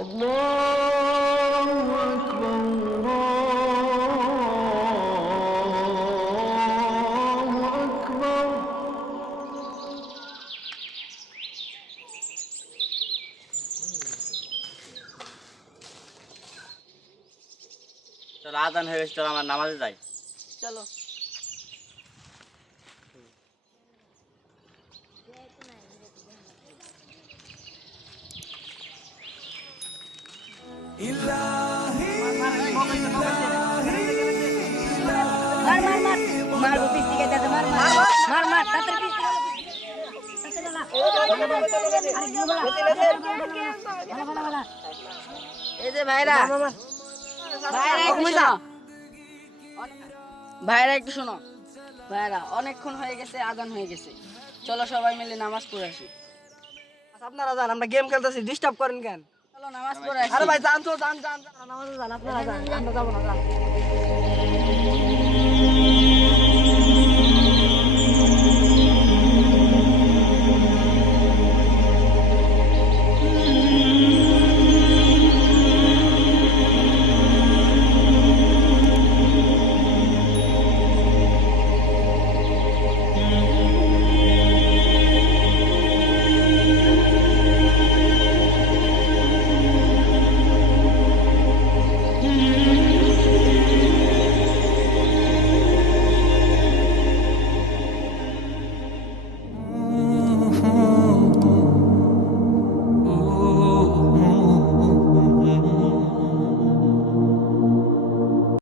Allah চল আজান হয়ে গেছে চল আমার নামাজে যাই চলো এই যে ভাইরা ভাইরা একটু শোনো। ভাইরা অনেকক্ষণ হয়ে গেছে আজান হয়ে গেছে। চলো সবাই মিলে নামাজ পড়ে আসি। আচ্ছা, আপনারা যান আমরা গেম খেলতেছি ডিস্টার্ব করেন কেন? চলো নামাজ পড়ে আসি। আরে ভাই যান তো যান যান। নামাজ যান আপনারা যান। আমরা যাব না যান।